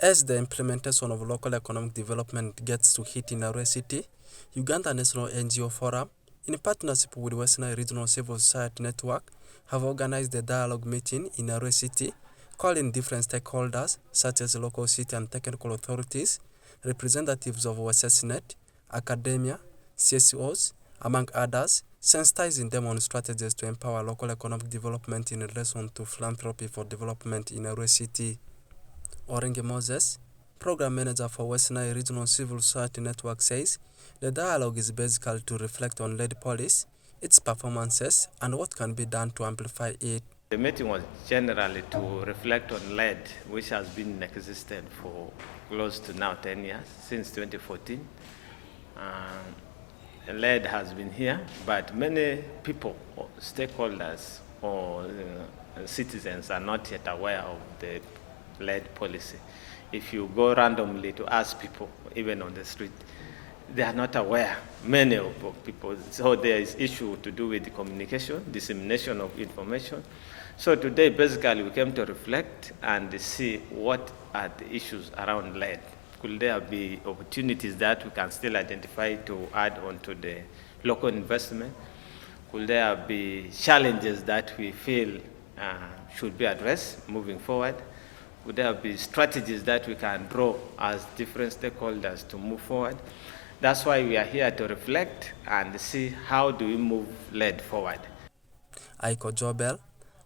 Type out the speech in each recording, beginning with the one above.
As the implementation of local economic development gets to hit in Arua City, Uganda National NGO Forum, in partnership with Western Regional Civil Society Network, have organized a dialogue meeting in Arua City, calling different stakeholders such as local city and technical authorities, representatives of WSSNet, academia, CSOs, among others, sensitizing them on strategies to empower local economic development in relation to philanthropy for development in Arua City. Orenge Moses, Program Manager for Western Nile Regional Civil Society Network, says the dialogue is basically to reflect on lead policy, its performances, and what can be done to amplify it. The meeting was generally to reflect on lead, which has been existent for close to now 10 years, since 2014. Lead has been here, but many people, or stakeholders, or citizens are not yet aware of the lead policy. If you go randomly to ask people, even on the street, they are not aware, many of people. So there is issue to do with the communication, dissemination of information. So today, basically, we came to reflect and see what are the issues around lead. Could there be opportunities that we can still identify to add on to the local investment? Could there be challenges that we feel should be addressed moving forward? Would there be strategies that we can draw as different stakeholders to move forward? That's why we are here to reflect and see how do we move lead forward. Aiko Jobel,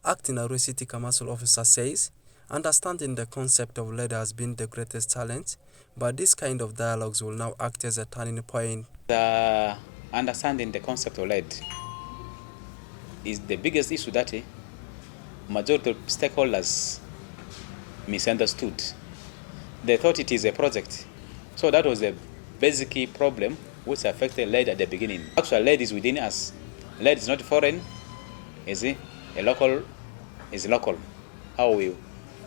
acting Arua City Commercial Officer, says understanding the concept of lead has been the greatest challenge, but this kind of dialogues will now act as a turning point. Understanding the concept of lead is the biggest issue that majority of stakeholders misunderstood. They thought it is a project. So that was the basic problem which affected lead at the beginning. Actually, lead is within us. Lead is not foreign, is it? A local is local. How we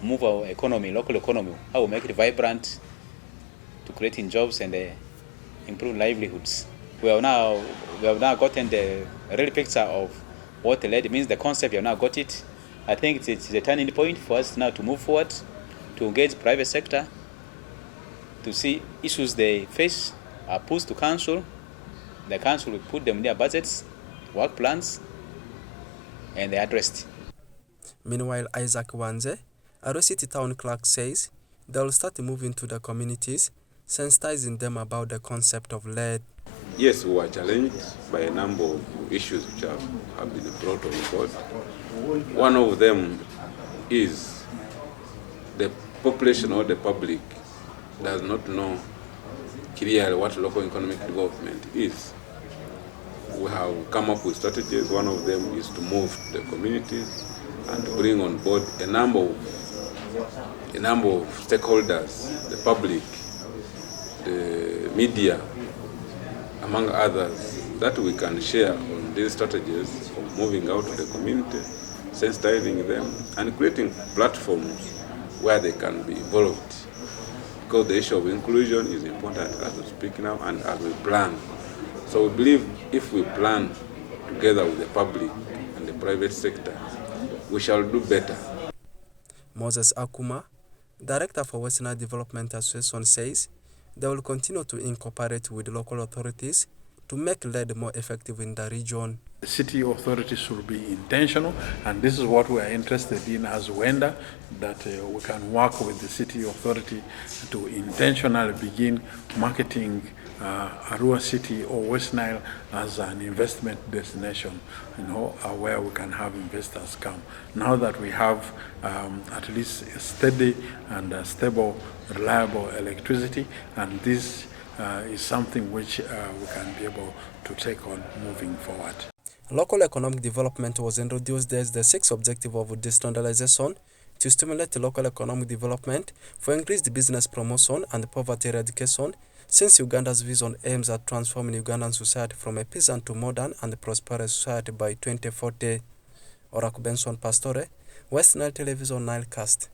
move our economy, local economy, how we make it vibrant to creating jobs and improve livelihoods. We have now gotten the real picture of what the lead means, the concept, we have now got it. I think it's a turning point for us now to move forward, to engage private sector, to see issues they face are pushed to council. The council will put them in their budgets, work plans, and they are addressed. Meanwhile, Isaac Wanze, Arua City Town Clerk, says they will start moving to the communities, sensitizing them about the concept of lead. Yes, we were challenged by a number of issues which have been brought on board. One of them is the population or the public does not know clearly what local economic development is. We have come up with strategies. One of them is to move to the communities and to bring on board a number of stakeholders, the public, the media, among others, that we can share on these strategies of moving out to the community, sensitizing them, and creating platforms where they can be involved. Because the issue of inclusion is important as we speak now and as we plan. So we believe if we plan together with the public and the private sector, we shall do better. Moses Akuma, Director for Western Development Association, says they will continue to incorporate with local authorities to make lead more effective in the region. The city authorities should be intentional, and this is what we are interested in as WENDA, that we can work with the city authority to intentionally begin marketing Arua City or West Nile as an investment destination, where we can have investors come. Now that we have at least a steady and stable, reliable electricity, and this is something which we can be able to take on moving forward. Local economic development was introduced as the sixth objective of decentralization to stimulate local economic development for increased business promotion and poverty eradication, since Uganda's vision aims at transforming Ugandan society from a peasant to modern and prosperous society by 2040. Oraku Benson Pastore, West Nile Television Nilecast.